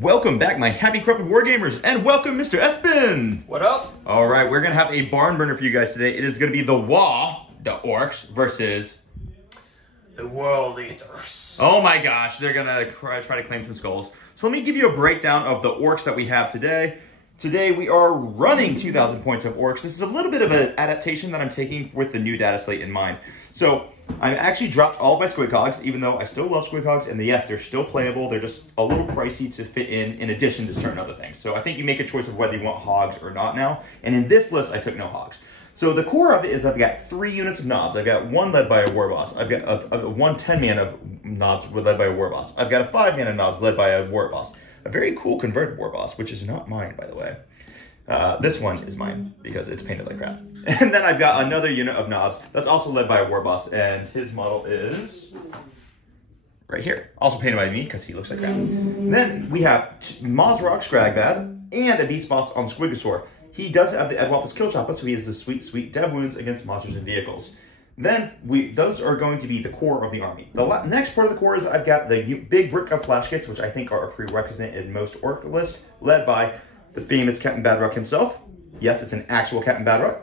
Welcome back, my happy corrupted wargamers, and welcome, Mr. Espen! What up? All right, we're gonna have a barn burner for you guys today. It is gonna be the Waaaaagh, the Orks, versus The World Eaters. oh my gosh, they're gonna try to claim some skulls. So let me give you a breakdown of the Orks that we have today. Today we are running 2,000 points of Orks. This is a little bit of an adaptation that I'm taking with the new data slate in mind. So I actually dropped all of my squid cogs, even though I still love squid cogs, and yes, they're still playable. They're just a little pricey to fit in addition to certain other things. So I think you make a choice of whether you want hogs or not now. And in this list, I took no hogs. So the core of it is I've got 3 units of knobs. I've got 1 led by a war boss. I've got one 10-man of knobs led by a war boss. I've got a 5-man of knobs led by a war boss. A very cool converted war boss, which is not mine, by the way. This one is mine because it's painted like crap. And then I've got another unit of knobs that's also led by a war boss, and his model is right here. Also painted by me because he looks like crap. Then we have Waaaaagh Scragbad and a beast boss on Squigosaur. He does have the Edwapus Kill Chopper, so he has the sweet, sweet dev wounds against monsters and vehicles. Then those are going to be the core of the army. The next part of the core is I've got the big brick of flash kits, which I think are a prerequisite in most orc lists, led by the famous Captain Badrock himself. Yes, it's an actual Captain Badrock.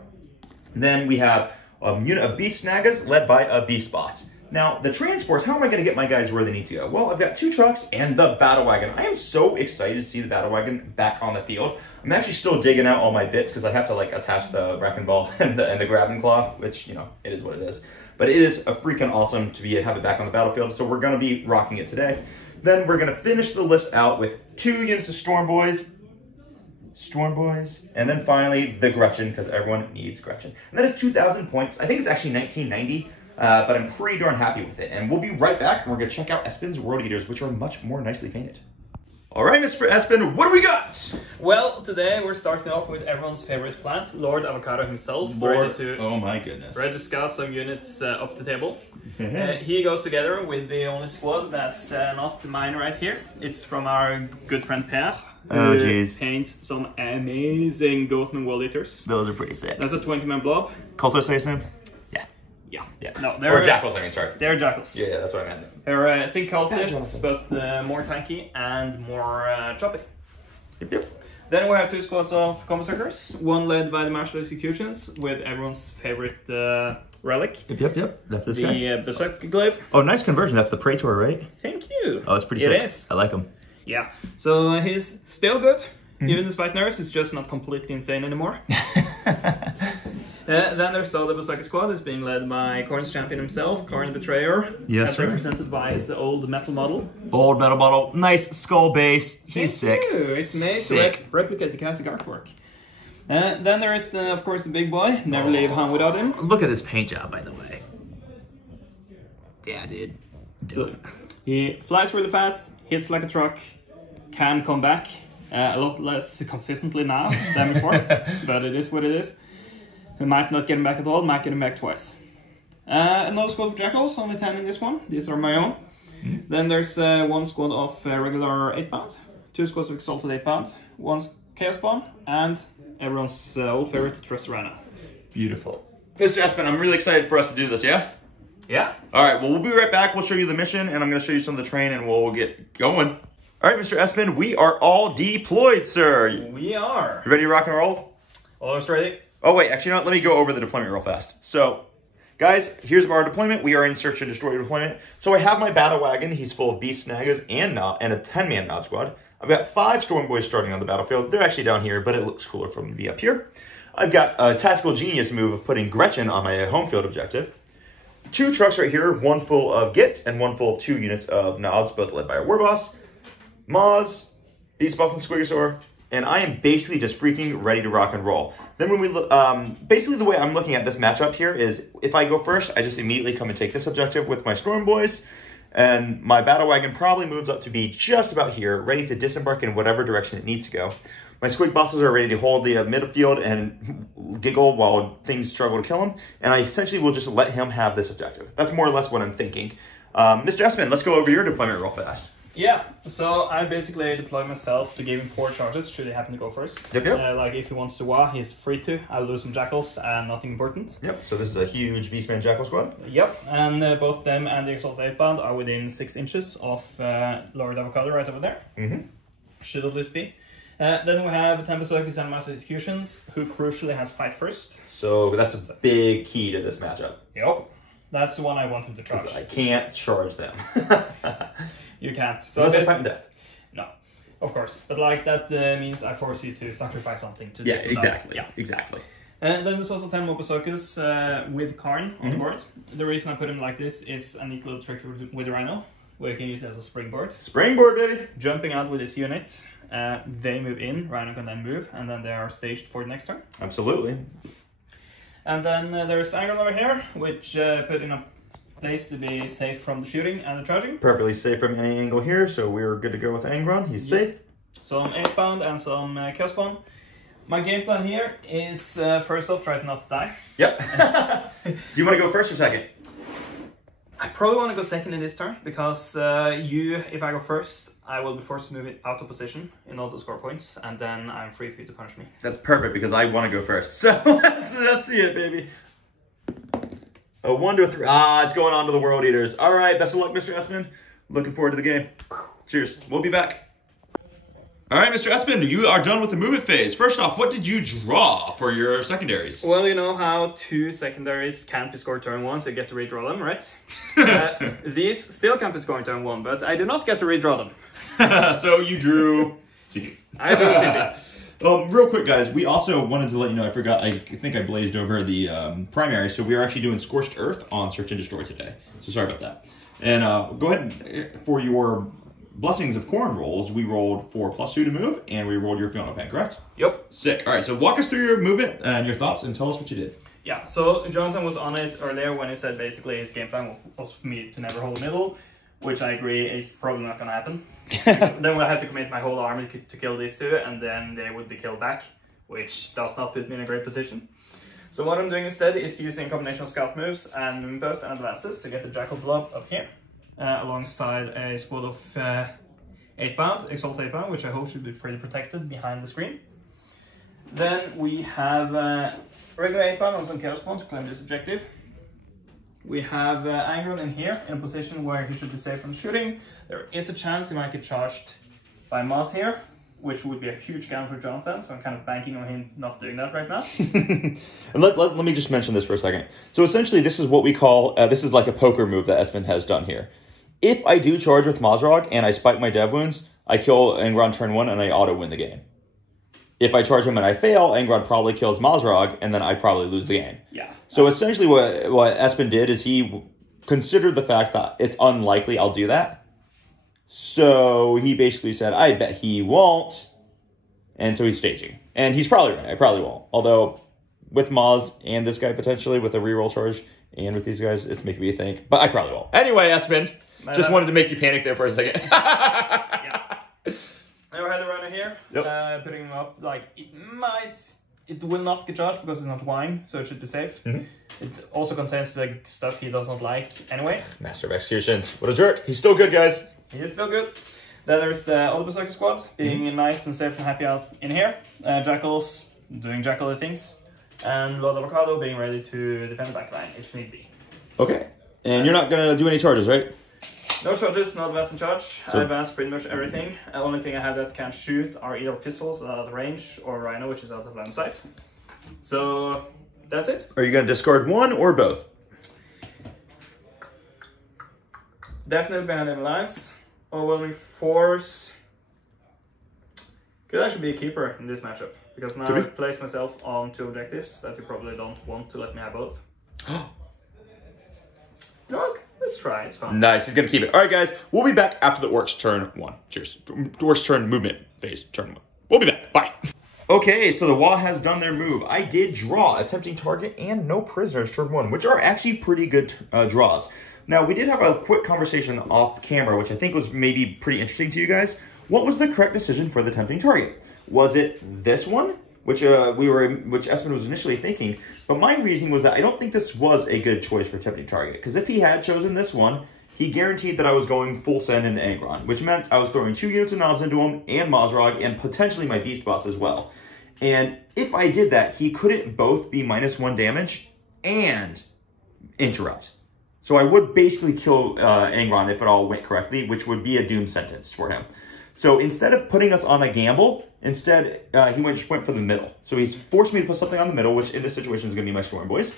Then we have a unit of Beast Snaggers led by a Beast Boss. Now, the transports, how am I going to get my guys where they need to go? Well, I've got 2 trucks and the battle wagon. I am so excited to see the battle wagon back on the field. I'm actually still digging out all my bits because I have to like attach the wrecking ball and the grabbing claw, which, you know, it is what it is. But it is a freaking awesome to have it back on the battlefield, so we're going to be rocking it today. Then we're going to finish the list out with 2 units of Storm Boys, and then finally the Gretchen, because everyone needs Gretchen. And that is 2,000 points. I think it's actually 1990, but I'm pretty darn happy with it. And we'll be right back, and we're going to check out Espen's World Eaters, which are much more nicely painted. All right, Mr. Espen, what do we got? Well, today we're starting off with everyone's favorite plant, Lord Avocado himself. Oh my goodness. Ready to scout some units up the table. He goes together with the only squad that's not mine right here. It's from our good friend Per. Oh, jeez. Paints some amazing Goatman World Eaters. Those are pretty sick. That's a 20-man blob. Cultists, I assume? Yeah. No, they're jackals, I mean, sorry. They're jackals. Yeah, that's what I meant. They're think cultists, but more tanky and more choppy. Yep. Then we have 2 squads of Commissars, one led by the Martial Executions with everyone's favorite relic. Yep. That's this guy. The Berserk Glaive. Oh, nice conversion. That's the Praetor, right? Thank you. Oh, it's pretty sick. It is. I like him. Yeah. So he's still good, even despite nerfs. It's just not completely insane anymore. Then there's the other Berserker squad. It's being led by Korn's champion himself, Korn the Betrayer. Yes, sir. Represented by his old metal model. Old metal model. Nice skull base. He's sick. It's made to replicate the classic artwork. Then there is, of course, the big boy. Never leave home without him. Look at this paint job, by the way. Yeah, dude. He flies really fast, hits like a truck, can come back a lot less consistently now than before, but it is what it is. We might not get him back at all, might get him back twice. Another squad of Jackals, only 10 in this one. These are my own. Then there's 1 squad of regular 8-pound, 2 squads of Exalted 8-pound, 1 Chaos Spawn, and everyone's old favorite, Trustarana. Beautiful. Mr. Espen, I'm really excited for us to do this, yeah? Yeah. All right, well, we'll be right back. We'll show you the mission, and I'm going to show you some of the terrain, and we'll get going. All right, Mr. Espen, we are all deployed, sir. We are. You ready to rock and roll? Almost ready. Oh, wait, actually, let me go over the deployment real fast. So, guys, here's our deployment. We are in search and destroy deployment. So I have my battle wagon. He's full of Beast Snaggers and a 10-man Knob squad. I've got 5 Storm Boys starting on the battlefield. They're actually down here, but it looks cooler for them to be up here. I've got a tactical genius move of putting Gretchen on my home field objective. 2 trucks right here, 1 full of Git and 1 full of 2 units of Knobs, both led by a War Boss, Maz, Beast Boss, and Squigosaur. And I am basically just freaking ready to rock and roll. Then when we look, basically the way I'm looking at this matchup here is if I go first, I just immediately come and take this objective with my Storm Boys. And my battle wagon probably moves up to be just about here, ready to disembark in whatever direction it needs to go. My squig bosses are ready to hold the midfield and giggle while things struggle to kill him. And I essentially will just let him have this objective. That's more or less what I'm thinking. Mr. Espen, let's go over your deployment real fast. Yeah, so I basically deploy myself to give him 4 charges should he happen to go first. Yep. Like if he wants to Waaaaagh, he's free to. I'll lose some Jackals and nothing important. Yep, so this is a huge Beastman Jackal squad. Yep, and both them and the Exalted 8-pound are within 6 inches of Lord Avocado right over there. Should at least be. Then we have 10 Berserkers and Master Executions, who crucially has fight first. So that's a big key to this matchup. Yep. That's the one I want him to charge. I can't charge them. You can't. So unless I fight in death. No, of course. But like that means I force you to sacrifice something to. Yeah, exactly. Yeah, exactly. And then there's also 10 more Berserkers with Karn on the board. The reason I put him like this is a neat little trick with the Rhino, where you can use it as a springboard. Springboard, baby! Jumping out with this unit, they move in, Rhino can then move, and then they are staged for the next turn. Absolutely. And then there's Angron over here, which put in a place to be safe from the shooting and the charging. Perfectly safe from any angle here, so we're good to go with Angron. He's safe. Some 8-pound and some Chaos Spawn. My game plan here is, first off, try to not die. Yep. Do you want to go first or second? I probably want to go second in this turn, because if I go first, I will be forced to move it out of position in order to score points, and then I'm free for you to punish me. That's perfect, because I want to go first. So let's see it, baby. A 1 to a 3. Ah, it's going on to the World Eaters. All right, best of luck, Mr. Espen. Looking forward to the game. Cheers. We'll be back. All right, Mr. Espen, you are done with the movement phase. First off, what did you draw for your secondaries? Well, you know how 2 secondaries can't be scored turn 1, so you get to redraw them, right? These still can't be scored turn 1, but I do not get to redraw them. So you drew CP. I drew CP. Real quick, guys, we also wanted to let you know, I forgot, I think I blazed over the primary, so we are actually doing Scorched Earth on Search and Destroy today. So sorry about that. And go ahead, for your Blessings of Corn rolls, we rolled for +2 to move, and we rolled your Fiona Pen, correct? Yep. Sick. All right, so walk us through your movement and your thoughts, and tell us what you did. Yeah, so Jonathan was on it earlier when he said basically his game plan was for me to never hold the middle, which I agree is probably not going to happen. Then we'll have to commit my whole army to kill these two, and then they would be killed back, which does not put me in a great position. So what I'm doing instead is using a combination of scout moves and moonbursts and advances to get the Jackal Blob up here. Alongside a squad of 8-pound, Exalt 8-pound, which I hope should be pretty protected behind the screen. Then we have regular 8-pound on some Chaos Spawn to claim this objective. We have Angron in here, in a position where he should be safe from shooting. There is a chance he might get charged by Maz here, which would be a huge gun for Jonathan, so I'm kind of banking on him not doing that right now. And let me just mention this for a second. So essentially, this is what we call, this is like a poker move that Espen has done here. If I do charge with Waaaaagh and I spike my dev wounds, I kill Angron turn 1 and I auto-win the game. If I charge him and I fail, Angron probably kills Waaaaagh and then I probably lose the game. Yeah. So essentially what Espen did is he considered the fact that it's unlikely I'll do that. So he basically said, I bet he won't. And so he's staging. And he's probably right. I probably won't. Although with Maz and this guy potentially with a reroll charge and with these guys, it's making me think. But I probably won't. Anyway, Espen. Just wanted to make you panic there for a second. Yeah. Now I had the runner here, putting him up, like, it will not get charged because it's not wine, so it should be safe. It also contains like stuff he does not like anyway. Master of Executions. What a jerk. He's still good, guys. He is still good. Then there's the other Berserker squad, being nice and safe and happy out in here. Jackals doing jackal things. And Lord Avocado being ready to defend the backline if need be. Okay. And you're not going to do any charges, right? No charges, no advance in charge. So, I advance pretty much everything. The only thing I have that can shoot are either pistols out of range or Rhino, which is out of line of sight. So that's it. Are you going to discard one or both? Definitely behind enemy lines. Overwhelming force could actually be a keeper in this matchup, because now I place myself on 2 objectives that you probably don't want to let me have both. You know what? Let's try, it's fun. Nice, he's going to keep it. All right, guys, we'll be back after the Orks turn 1. Cheers. Orks turn movement phase, turn 1. We'll be back. Bye. Okay, so the Waaaaagh has done their move. I did draw a tempting target and no prisoners turn 1, which are actually pretty good draws. Now, we did have a quick conversation off camera, which I think was maybe pretty interesting to you guys. What was the correct decision for the tempting target? Was it this one? Which Espen was initially thinking, but my reasoning was that I don't think this was a good choice for tempting target, because if he had chosen this one, he guaranteed that I was going full send into Angron, which meant I was throwing 2 units of knobs into him and Waaaaagh and potentially my beast boss as well. And if I did that, he couldn't both be -1 damage and interrupt. So I would basically kill Angron if it all went correctly, which would be a doom sentence for him. So instead of putting us on a gamble, instead he just went for the middle. So he's forced me to put something on the middle, which in this situation is going to be my Storm Boys.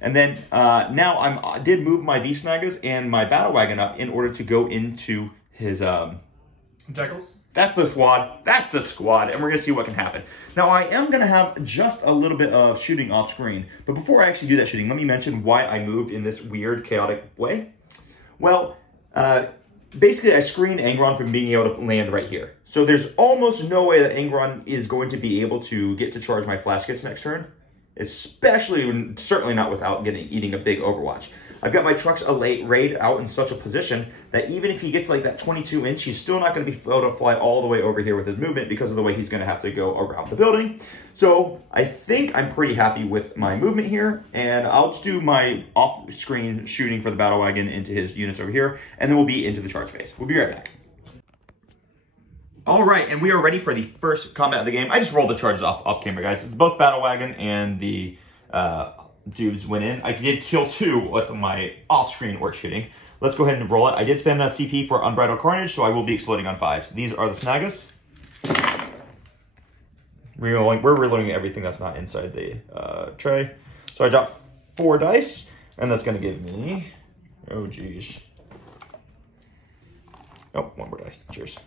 And then now I did move my Beast Snaggers and my Battle Wagon up in order to go into his... Jackals? That's the squad. That's the squad. And we're going to see what can happen. Now, I am going to have just a little bit of shooting off screen. But before I actually do that shooting, let me mention why I moved in this weird, chaotic way. Well, basically, I screened Angron from being able to land right here. So there's almost no way that Angron is going to be able to get to charge my flash kits next turn. Especially, certainly not without eating a big Overwatch. I've got my trucks arrayed out in such a position that even if he gets like that 22-inch, he's still not going to be able to fly all the way over here with his movement because of the way he's going to have to go around the building. So I think I'm pretty happy with my movement here, and I'll just do my off-screen shooting for the Battle Wagon into his units over here, and then we'll be into the charge phase. We'll be right back. All right, and we are ready for the first combat of the game. I just rolled the charges off camera, guys. It's both Battle Wagon and the dudes went in. I did kill 2 with my off-screen Orc shooting. Let's go ahead and roll it. I did spend a CP for Unbridled Carnage, so I will be exploding on 5s. These are the Snaggers. We're reloading everything that's not inside the tray. So I dropped 4 dice, and that's going to give me... Oh, geez. Oh, 1 more die. Cheers.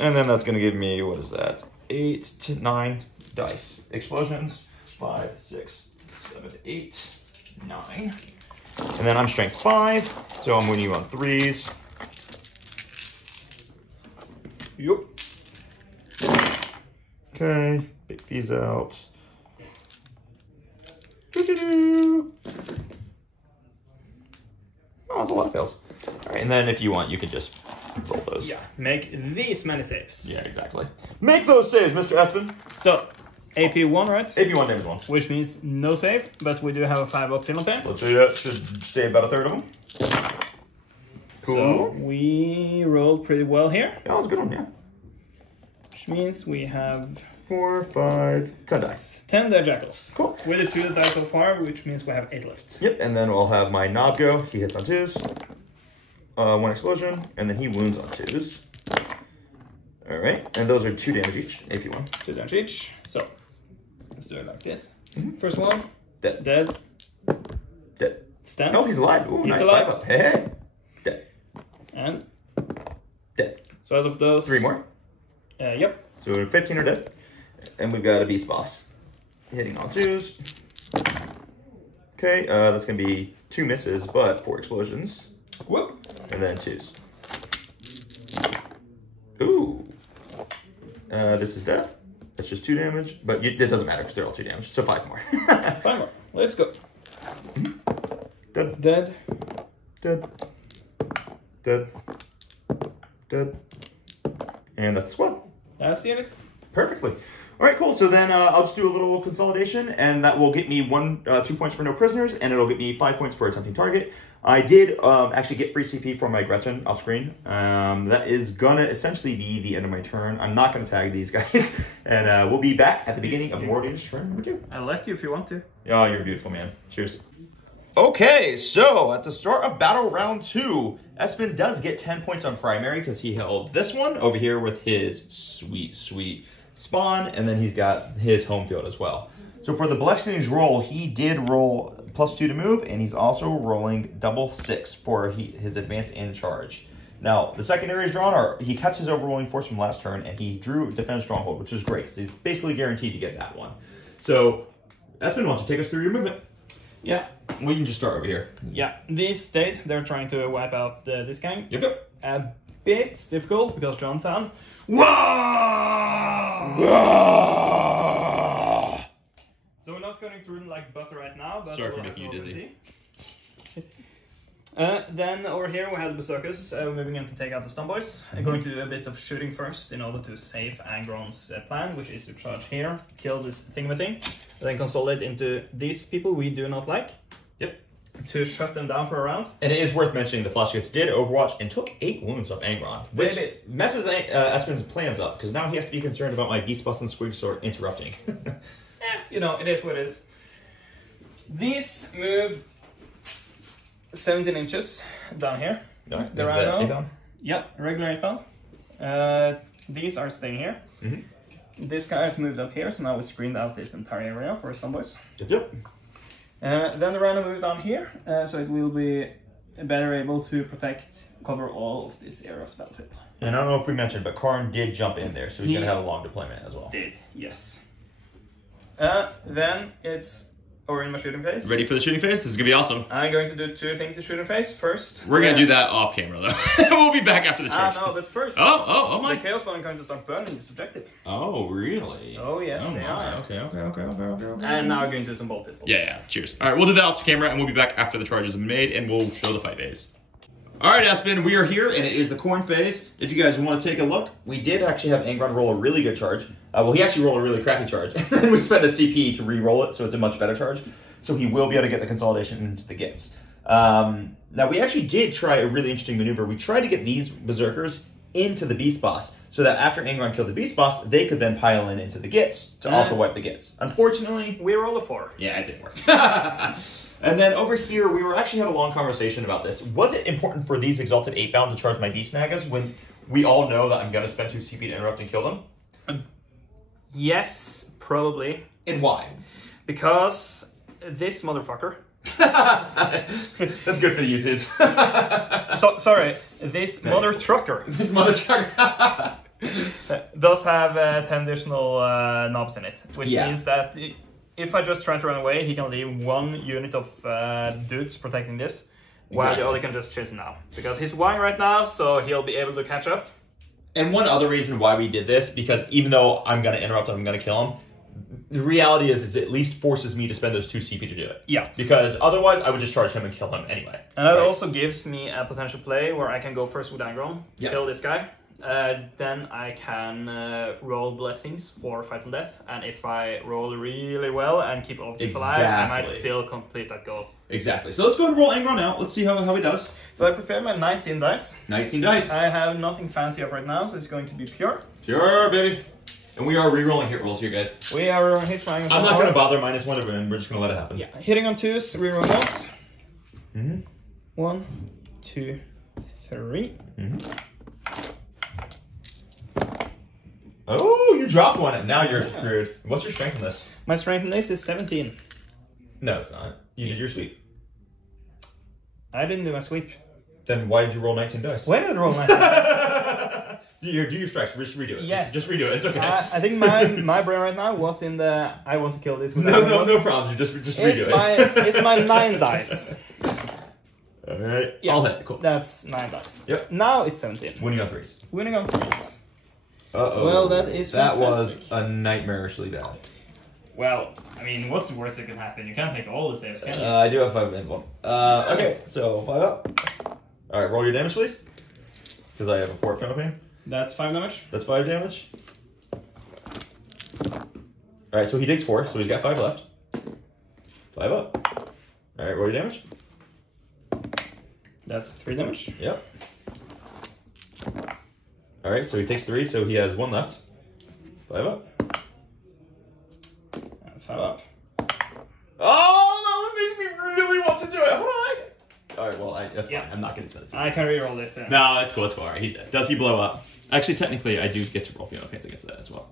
And then that's going to give me, what is that? 8 to 9 dice. Explosions. 5, 6, 7, 8, 9. And then I'm strength 5, so I'm winning you on 3s. Yup. Okay, pick these out. Oh, that's a lot of fails. All right, and then if you want, you could just roll those. Yeah, make these many saves. Yeah, exactly. Make those saves, Mr. Espen. So, AP1, right? AP1 damage 1. Which means no save, but we do have a 5-up penalty. Let's see that. Should save about a third of them. Cool. So, we rolled pretty well here. Yeah, that was a good one, yeah. Which means we have... 4, 5, 10 dice. 10 die Jackals. Cool. With the 2 dice so far, which means we have 8 left. Yep, and then we'll have my Knob go. He hits on 2s. 1 explosion, and then he wounds on 2s. Alright, and those are 2 damage each. AP1. 2 damage each. So, let's do it like this. First one. Dead. Dead. Dead. Stands. Oh, he's alive. Ooh, He's nice alive. 5-up. Hey, hey. Dead. And Dead. so out of those... 3 more. Yep. So 15 are dead. And we've got a Beast Boss. Hitting on 2s. Okay, that's going to be 2 misses, but 4 explosions. Whoop. And then 2s. Ooh. This is death. That's just 2 damage, but it doesn't matter because they're all 2 damage. So 5 more. 5 more. Let's go. Dead. Dead. Dead. Dead. Dead. And that's the squad. That's the unit. Perfectly. All right, cool. So then I'll just do a little consolidation, and that will get me 2 points for no prisoners, and it'll get me 5 points for attempting target. I did actually get free CP from my Gretchen off screen. That is gonna essentially be the end of my turn. I'm not gonna tag these guys, and we'll be back at the beginning of War Days turn number 2. I'll let you if you want to. Oh, you're beautiful, man. Cheers. Okay, so at the start of battle round 2, Espen does get 10 points on primary because he held this one over here with his sweet, sweet spawn, and then he's got his home field as well. So for the Blessings roll, he did roll +2 to move, and he's also rolling double 6 for his advance and charge. Now, the secondaries drawn are, he kept his overwhelming force from last turn, and he drew Defend Stronghold, which is great. So he's basically guaranteed to get that one. So, Espen, why don't you take us through your movement? Yeah. We can just start over here. Yeah. This state, they're trying to wipe out this gang. Yep. A bit difficult because Jonathan. So we're not going through them like butter right now, but sorry for making you dizzy. Then over here we have the Berserkers moving in to take out the Stun Boys. I'm going to do a bit of shooting first in order to save Angron's plan, which is to charge here, kill this thing, then consolidate into these people we do not like. Yep. To shut them down for a round. And it is worth mentioning the Flash Kits did Overwatch and took 8 wounds off Angron, which messes Espen's plans up, because now he has to be concerned about my Beast Boss and Squig Sword interrupting. You know, it is what it is. These move 17 inches down here. No, There is are that no... A-bound? Yeah, regular 8 pound. These are staying here. Mm-hmm. This guy has moved up here, so now we screened out this entire area for stun boys. Yep. Then the random move down here, so it will be better able to cover all of this area of the battlefield. And I don't know if we mentioned, but Karn did jump in there, so he's going to have a long deployment as well. Did, yes. Then it's over in my shooting phase. Ready for the shooting phase? This is going to be awesome. I'm going to do 2 things in shooting phase. First, We're going to do that off camera, though. We'll be back after the charge. No, but first. Oh my. The Chaos Ball is going to start burning this objective. Oh, really? Oh, yes, they are. Okay. And now we're going to do some bolt pistols. Yeah. Cheers. All right, we'll do that off camera, and we'll be back after the charges have been made, and we'll show the fight phase. All right, Aspen, we are here, and it is the corn phase. If you guys want to take a look, we did actually have Angron roll a really good charge. Well, he actually rolled a really crappy charge, and then we spent a CP to re-roll it, so it's a much better charge. So he will be able to get the consolidation into the gits. Now, we actually did try a really interesting maneuver. We tried to get these berserkers into the beast boss, so that after Angron killed the beast boss, they could then pile in into the gits to also wipe the gits. Unfortunately, we rolled a 4. Yeah, it didn't work. And then over here, we were actually had a long conversation about this. Was it important for these Exalted 8-bound to charge my D-Snaggas when we all know that I'm going to spend 2 CP to interrupt and kill them? Yes, probably. And why? Because this motherfucker... That's good for the YouTubes. Sorry, this mother trucker. This mother trucker. does have 10 additional knobs in it, which means that if I just try to run away, he can leave 1 unit of dudes protecting this, while the other can just chase him now. Because he's wide right now, so he'll be able to catch up. And one other reason why we did this, because even though I'm going to interrupt him, I'm going to kill him, the reality is it at least forces me to spend those 2 CP to do it. Yeah. Because otherwise, I would just charge him and kill him anyway. And that also gives me a potential play where I can go first with Angron, kill this guy. Then I can roll blessings for fight and death, and if I roll really well and keep all of these alive, I might still complete that goal. Exactly. So let's go ahead and roll Angron out. Let's see how he does. So I prepared my 19 dice. 19 dice. I have nothing fancy up right now, so it's going to be pure. Pure, baby. And we are re-rolling hit rolls here, guys. We are rolling hits. I'm not going to bother -1 of it, and we're just going to let it happen. Yeah. Hitting on 2s, reroll those. 1, 2, 3. Oh, you dropped one, and now you're screwed. What's your strength on this? My strength on this is 17. No, it's not. You did your sweep. I didn't do my sweep. Then why did you roll 19 dice? Why did I roll 19 dice? Do your strikes. Just redo it. Yes. Just redo it. It's okay. I think my brain right now was in the I want to kill this. No problems. You just redo it. It's my 9 dice. All right. Yeah. I'll hit. Cool. That's 9 dice. Yep. Now it's 17. Winning on 3s. Winning on 3s. Uh-oh. Well, that is fantastic. was a nightmarishly bad. Well, I mean, what's the worst that can happen? You can't make all the saves, can you? I do have 5 in one. Okay, so 5 up. All right, roll your damage, please. Because I have a 4 in front of me. That's 5 damage. That's 5 damage. All right, so he digs 4, so he's got 5 left. 5 up. All right, roll your damage. That's 3 damage. Yep. All right, so he takes 3, so he has 1 left. 5 up. And 5 up. Oh, that one makes me really want to do it. Hold on. All right, well, that's fine. I'm not going to spend this. I can reroll this. No, that's cool. That's cool. All right, he's dead. Does he blow up? Actually, technically, I do get to roll Fiona Pain to get to that as well.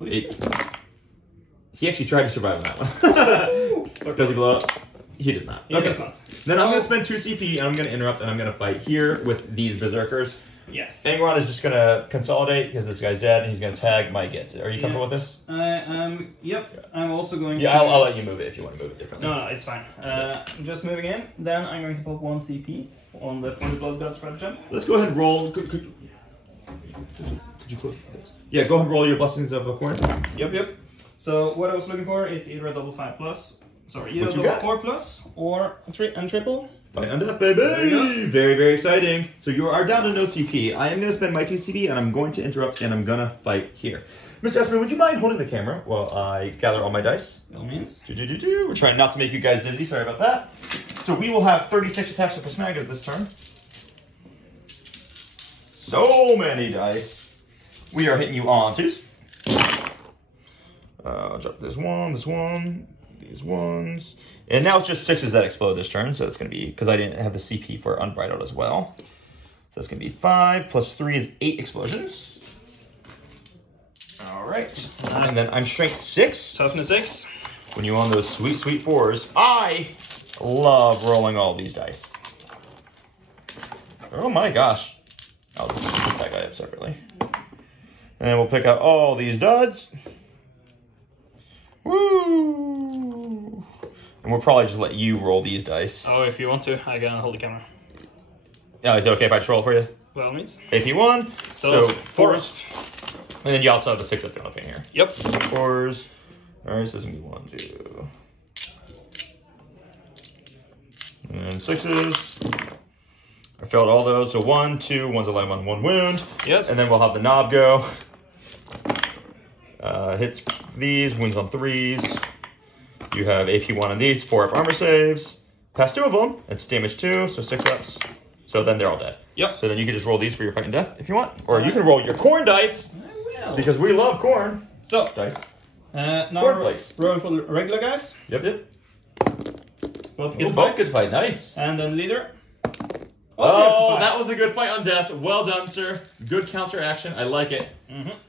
He actually tried to survive on that one. Does he blow up? He does not. He does not. Then I'm going to spend 2 CP, and I'm going to interrupt, and I'm going to fight here with these berserkers. Yes. Angron is just going to consolidate because this guy's dead, and he's going to tag my gets. Are you comfortable with this? Yep. I'm also going to... Yeah, I'll let you move it if you want to move it differently. No, it's fine. I'm just moving in. Then I'm going to put 1 CP on the 40 Blood God spread jump. Let's go ahead and roll. Could you close this? Yeah, go ahead and roll your blessings of a coin. Yep. So what I was looking for is either a double 5+, sorry, either a double 4+, or a triple. Fight on death, baby! Very, very exciting. So you are down to no CP. I am going to spend my 2 CP, and I'm going to interrupt, and I'm going to fight here. Mr. Esper, would you mind holding the camera while I gather all my dice? No means. We're trying not to make you guys dizzy. Sorry about that. So we will have 36 attacks with the Snaggas this turn. So many dice. We are hitting you on 2s. Drop this one, these ones. And now it's just 6s that explode this turn, so it's going to be, because I didn't have the CP for Unbridled as well. that's going to be 5 plus 3 is 8 explosions. All right. And then I'm strength 6. Toughness 6. When you on those sweet, sweet 4s, I love rolling all these dice. Oh my gosh. I'll just put that guy up separately. And we'll pick out all these duds. Woo! And we'll probably just let you roll these dice. Oh, if you want to, I can hold the camera. Yeah, is it okay if I just roll for you? Well, means. AP 1. So 4s. And then you also have the 6 up in here. Yep. 4s. All right, so this is going to be 1, 2. And 6s. I failed all those. So 1, 2, 1's a light on 1 wound. Yes. And then we'll have the knob go. Hits these, wounds on 3s. You have AP 1 on these, 4 up armor saves. Pass 2 of them. It's damage 2, so 6 ups. So then they're all dead. Yep. So then you can just roll these for your fighting death if you want. Or you can roll your corn dice. I will. Because we love corn. So, dice. Now Cornflakes. rolling for the regular guys. Yep. Both good fight. Nice. And then leader. Oh, that was a good fight on death. Well done, sir. Good counter action. I like it.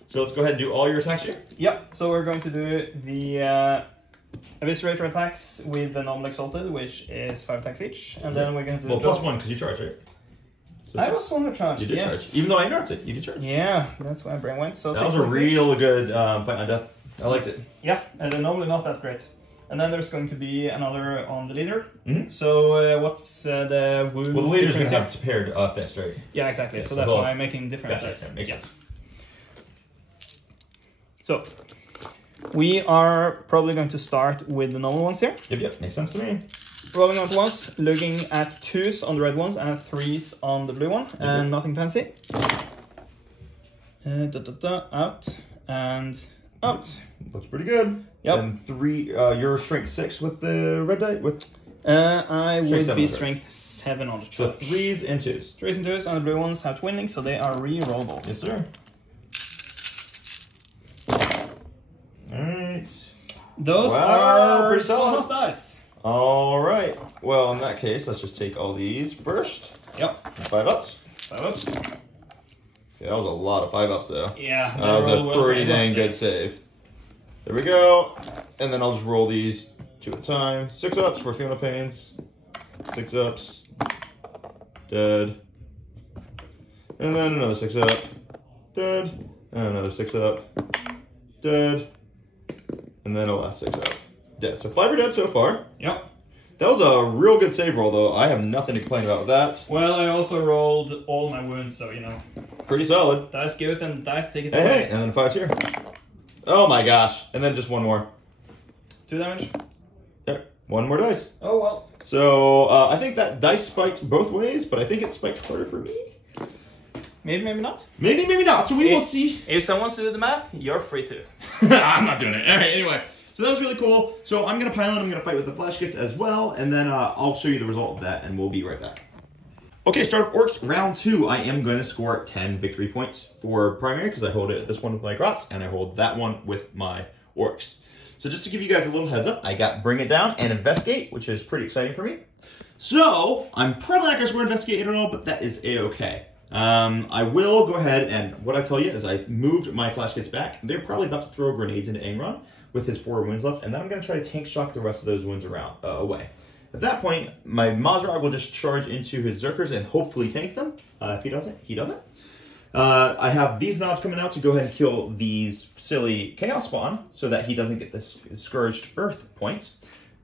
So let's go ahead and do all your attacks here. Yep. So we're going to do the Eviscerator attacks with the normal exalted, which is 5 attacks each. And then we're going to do plus 1 because you charge, right? So I was on the charge. You did charge. Even though I interrupted, you did charge. Yeah, that's why my brain went. So that was a real good fight on death. I liked it. Yeah, and they're normally not that great. And then there's going to be another on the leader. So what's the wound? Well, the leader's going to have paired fist, right? Yeah, exactly. Yeah, so that's why I'm making different attacks. Makes sense. So we are probably going to start with the normal ones here. Yep. Makes sense to me. Rolling out once, looking at 2s on the red ones and 3s on the blue one, and nothing fancy. Out and out. Looks pretty good. Yep. And 3, you're strength 6 with the red die? I would be strength 7 on the charge. So 3s and 2s. 3s and 2s, and the blue ones have twinning, so they are re-rollable. Yes, sir. Alright. Those are solid dice. Alright. Well, in that case, let's just take all these first. Yep. 5 ups. 5 ups. Okay, that was a lot of 5 ups, though. Yeah. That was a pretty dang good save. There we go. And then I'll just roll these 2 at a time. 6 ups for Fiona Pains. 6 ups. Dead. And then another 6 up. Dead. And another 6 up. Dead. And then a last 6 up. Dead. So 5 are dead so far. Yep. That was a real good save roll, though. I have nothing to complain about with that. Well, I also rolled all my wounds, so, you know. Pretty solid. Dice give it and dice take it Hey, away. hey, and then 5's here. Oh my gosh. And then just 1 more. 2 damage. There. 1 more dice. Oh, well. So, I think that dice spiked both ways, but I think it spiked harder for me. Maybe, maybe not. Maybe, maybe not. So we will see. If someone wants to do the math, you're free to. I'm not doing it. All right, anyway. So that was really cool. So I'm going to pile in. I'm going to fight with the flash kits as well. And then I'll show you the result of that, and we'll be right back. Okay, start of Orks, round 2. I am going to score 10 victory points for primary, because I hold it this one with my Grots, and I hold that one with my Orks. So just to give you guys a little heads up, I got Bring It Down and Investigate, which is pretty exciting for me. So I'm probably not going to score Investigate at all, but that is A-okay. I will go ahead and what I tell you is I've moved my flash kits back. They're probably about to throw grenades into Angron with his 4 wounds left, and then I'm going to try to tank shock the rest of those wounds around away. At that point, my Mazrog will just charge into his Zerkers and hopefully tank them. If he doesn't, he doesn't. I have these knobs coming out to go ahead and kill these silly Chaos Spawn so that he doesn't get this Scourged Earth points.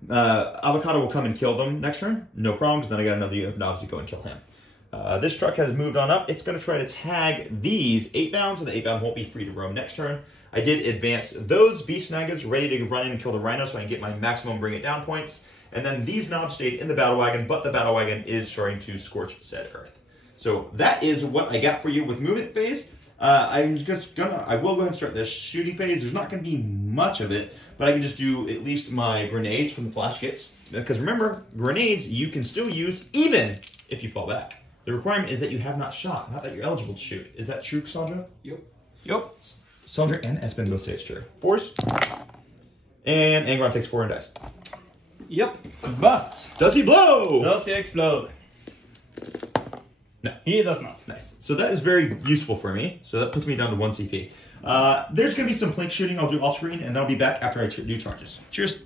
Avocado will come and kill them next turn. No problems. Then I got another unit of knobs to go and kill him. This truck has moved on up. It's going to try to tag these 8-bound, so the 8-bound won't be free to roam next turn. I did advance those Beast Nagas ready to run in and kill the Rhino so I can get my maximum Bring It Down points. And then these knobs stayed in the Battle Wagon, but the Battle Wagon is starting to scorch said Earth. So that is what I got for you with movement phase. I will go ahead and start this shooting phase. There's not going to be much of it, but I can just do at least my grenades from the flash kits. Because remember, grenades you can still use even if you fall back. The requirement is that you have not shot, not that you're eligible to shoot. Is that true, Sandra? Yep. Sandra and Espen both say it's true. 4s. And Angron takes 4 and dies. Yep. But does he blow? Does he explode? No. He does not. Nice. So that is very useful for me. So that puts me down to 1 CP. There's going to be some plink shooting I'll do off screen, and then I'll be back after I do charges. Cheers.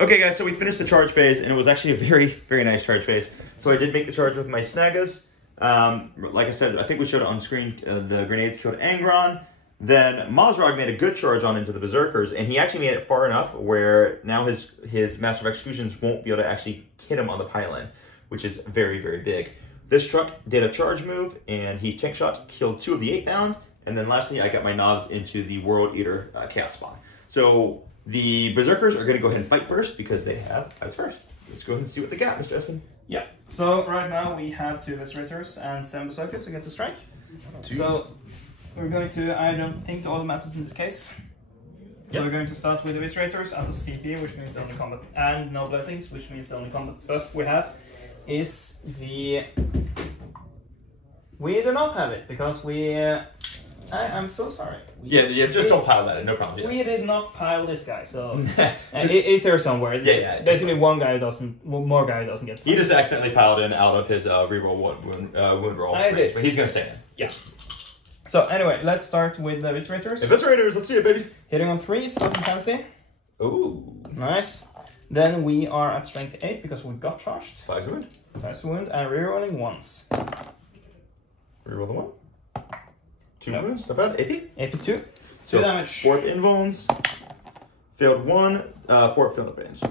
Okay, guys, so we finished the charge phase, and it was actually a very, very nice charge phase. So I did make the charge with my Snaggas. Like I said, I think we showed it on screen. The grenades killed Angron. Then Waaaaagh made a good charge on into the Berserkers, and he actually made it far enough where now his Master of Executions won't be able to actually hit him on the pylon, which is very, very big. This truck did a charge move, and he tank shot, killed 2 of the 8-bound, and then lastly, I got my knobs into the World Eater Chaos Spawn. So the Berserkers are going to go ahead and fight first because they have fights first. Let's go ahead and see what they got, Mr. Espen. Yeah, so right now we have 2 Viscerators and 7 Berserkers against the strike. So we're going to, I don't think the order matters in this case. So we're going to start with the Viscerators at the CP, which means the only combat, and no blessings, which means the only combat buff we have is the... We do not have it, because we... I'm so sorry. Just don't pile that in, no problem. Yeah. We did not pile this guy, so... Is there somewhere? Yeah. Basically, one more guy doesn't get fired. He just accidentally piled in out of his reroll wound roll range, but he's going to stay in. Yeah. So anyway, let's start with the Viscerators. The Viscerators, let's see it, baby. Hitting on 3s, nothing fancy. Ooh. Nice. Then we are at strength 8 because we got charged. 5 wound. 5 wound and rerolling once. Reroll the 1. 2 wounds, not bad. AP? AP 2. So 2 damage. 4th invulns. Failed 1. 4th failed range.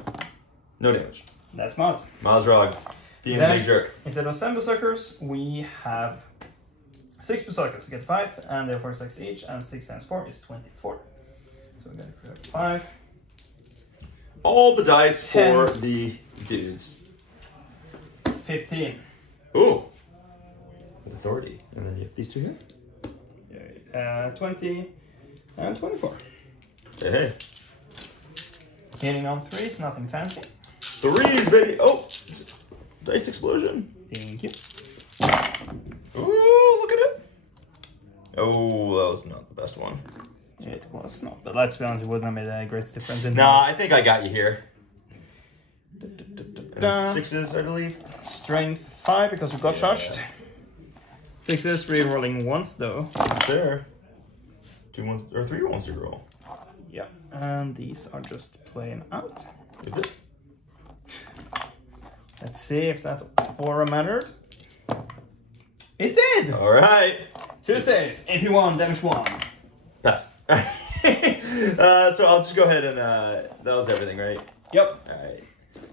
No damage. That's Maz. Waaaaagh, being a big jerk. Instead of 7 Berserkers, we have 6 Berserkers to get fight, and therefore 6 each, and 6 times 4 is 24. So we're going to create 5. All the dice 10. for the dudes. 15. Ooh. With authority. And then you have these 2 here. 20 and 24. Hey. Hitting on 3s, nothing fancy. 3s, baby. Oh, dice explosion. Thank you. Ooh, look at it. Oh, that was not the best one. It was not, but let's be honest, it wouldn't have made a great difference. Nah, I think I got you here. And 6s, I believe. Strength 5 because we got charged. 6s, rerolling once though. There. 2 ones or 3 ones to roll. Yeah, and these are just playing out. Let's see if that aura mattered. It did! Alright. 2 saves, AP 1, damage 1. Pass. So I'll just go ahead and that was everything, right? Yep. Alright.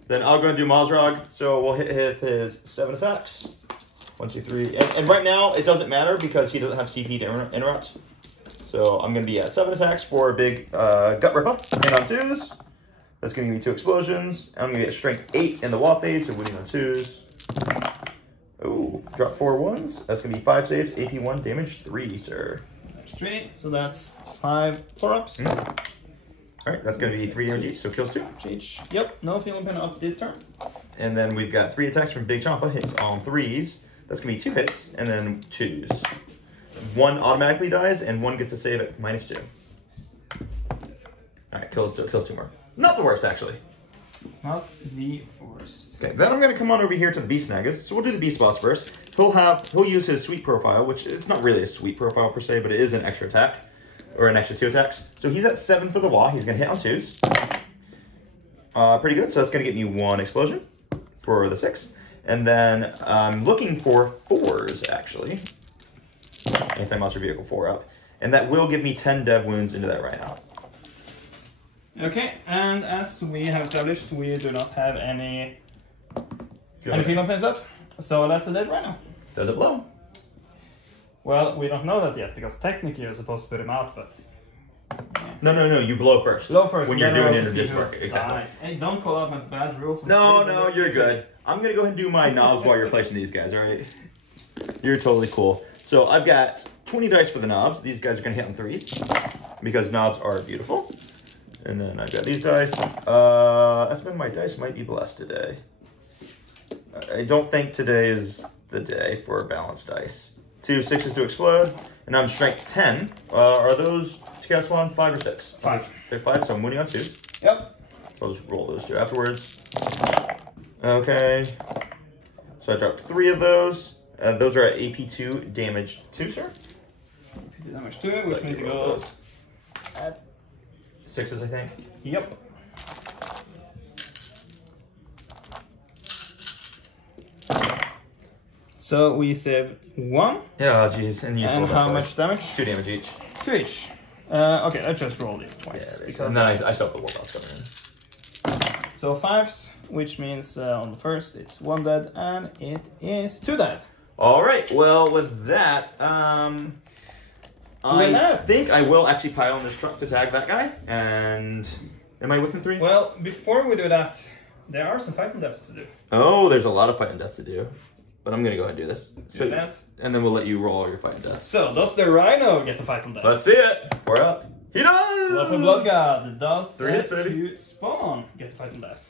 Then I'll go and do Waaaaagh. So we'll hit his 7 attacks. 1, 2, 3. And right now it doesn't matter because he doesn't have CP to interrupt. So I'm going to be at 7 attacks for a big gut ripper. And on 2s. That's going to give me 2 explosions. I'm going to get strength 8 in the wall phase, so winning on 2s. Oh, drop 4 1s. That's going to be 5 saves, AP 1, damage 3, sir. Damage 3, so that's 5 4-ups. Alright, that's going to be 3 damage each, so kills 2. Each. Yep, no feeling pin up this turn. And then we've got 3 attacks from Big Champa, hits on 3s. That's going to be 2 hits, and then 2s. 1 automatically dies, and 1 gets a save at -2. Alright, kills 2 more. Not the worst, actually. Not the worst. Okay, then I'm going to come on over here to the Beast Snaggas. So we'll do the Beast Boss first. He'll use his sweet profile, which it's not really a sweet profile per se, but it is an extra attack. Or an extra 2 attacks. So he's at 7 for the wall. He's going to hit on 2s. Pretty good. So that's going to get me 1 explosion for the 6. And then I'm looking for 4s, actually. Anti-monster vehicle 4 up. And that will give me 10 dev wounds into that Rhino. Okay, and as we have established, we do not have any feeling pins up. So that's a dead Rhino. Does it blow? Well, we don't know that yet, because technically you're supposed to put him out, but... Yeah. No, you blow first. Blow first. When you're doing it in this work, exactly. Nice. Hey, don't call out my bad rules. No, you're good. I'm going to go ahead and do my knobs while you're placing these guys, alright? You're totally cool. So I've got 20 dice for the knobs. These guys are going to hit on 3s, because knobs are beautiful. And then I've got these dice. Espen, my dice might be blessed today. I don't think today is the day for balanced dice. 2 6s to explode, and I'm strength 10. Are those Chaos Spawn 5 or 6? 5. They're 5, so I'm winning on 2s. Yep. So I'll just roll those 2 afterwards. Okay. So I dropped 3 of those, Those are AP2 damage 2, sir. AP2 damage 2, which means it goes at 6s, I think. Yep. So we save 1. Yeah, jeez. And how much damage? 2 damage each. 2 each. Okay, let's just roll this twice. Yeah, because and then I still have the warboss coming in. So 5s, which means on the first it's 1 dead, and it is 2 dead. All right. Well, with that, I think I will actually pile on this truck to tag that guy. And am I within 3? Well, before we do that, there are some fighting deaths to do. Oh, there's a lot of fighting deaths to do. But I'm going to go ahead and do this. Do that. And then we'll let you roll all your fighting deaths. So, does the Rhino get the fighting death? Let's see it. 4 up. He does! Lawful Blood God does 3 hits, baby. to Spawn get the fighting death.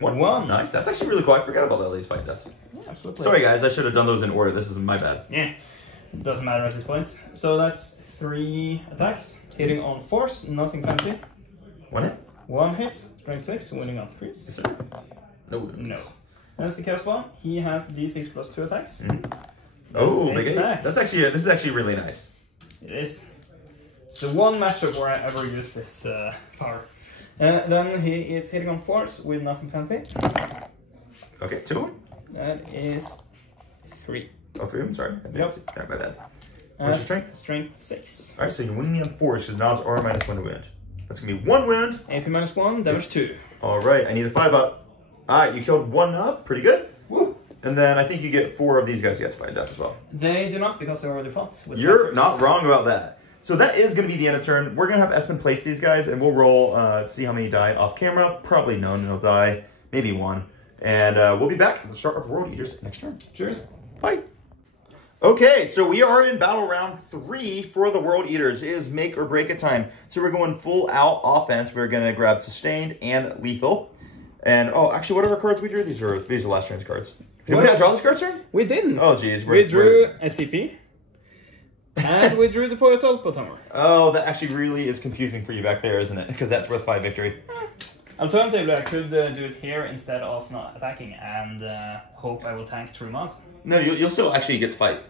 1. Nice. That's actually really cool. I forgot about all these fighting deaths. Yeah, absolutely. Sorry, guys. I should have done those in order. This is my bad. Yeah. It doesn't matter at this point. So that's 3 attacks. Hitting on force, nothing fancy. 1 hit? 1 hit, strength 6, winning on 3s. No. No. That's the Chaos one. He has D6 plus 2 attacks. Oh, big attacks. This is actually really nice. It is. It's the one matchup where I ever use this power. Then he is hitting on force with nothing fancy. Okay, 2. That is 3. Oh, 3 of them, sorry. Yep. Not by that. What's your strength? Strength 6. Alright, so you're winning me on force because knobs are -1 to wound. That's going to be 1 wound. AP -1, damage 2. Alright, I need a 5 up. Alright, you killed 1 knob. Pretty good. Woo. And then I think you get 4 of these guys you have to fight death as well. They do not, because they already fought. You're not wrong about that. So that is going to be the end of turn. We're going to have Espen place these guys, and we'll roll to see how many die off camera. Probably none will die. Maybe 1. And we'll be back at the start of World Eaters next turn. Cheers. Bye. Okay, so we are in battle round 3 for the World Eaters. It is make or break it time. So we're going full out offense. We're going to grab sustained and lethal. And, oh, actually, what are our cards we drew? These are last turn's cards. Did we not draw this card, sir? We didn't. Oh, geez. We drew SCP. And we drew the Portal Potomer. Oh, that actually really is confusing for you back there, isn't it? Because that's worth 5 victory. Alternatively, I could do it here instead of not attacking and hope I will tank 3 months. No, you'll still actually get to fight.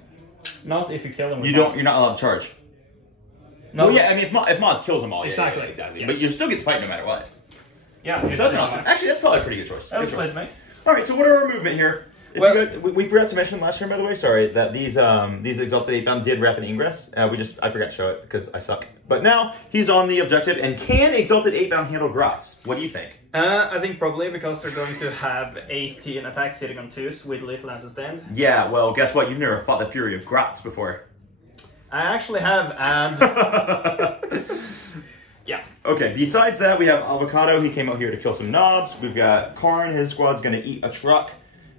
Not if you kill them with You're not allowed to charge. No. Well, yeah, I mean, if Maz kills them all, exactly. Yeah, exactly. Yeah. But you still get to fight no matter what. Yeah, so that's an option. Actually, that's probably a pretty good choice. That's a play to make. All right, so what are our movement here? We forgot to mention last turn, by the way. Sorry, that these Exalted 8-bound did rapid ingress. I forgot to show it because I suck. But now he's on the objective, and can Exalted 8-bound handle Grots? What do you think? I think probably because they're going to have 18 attacks hitting on 2s with little and sustained. Yeah, well, guess what? You've never fought the Fury of Grots before. I actually have, and yeah. Okay, besides that, we have Avocado. He came out here to kill some knobs. We've got Karn. His squad's going to eat a truck.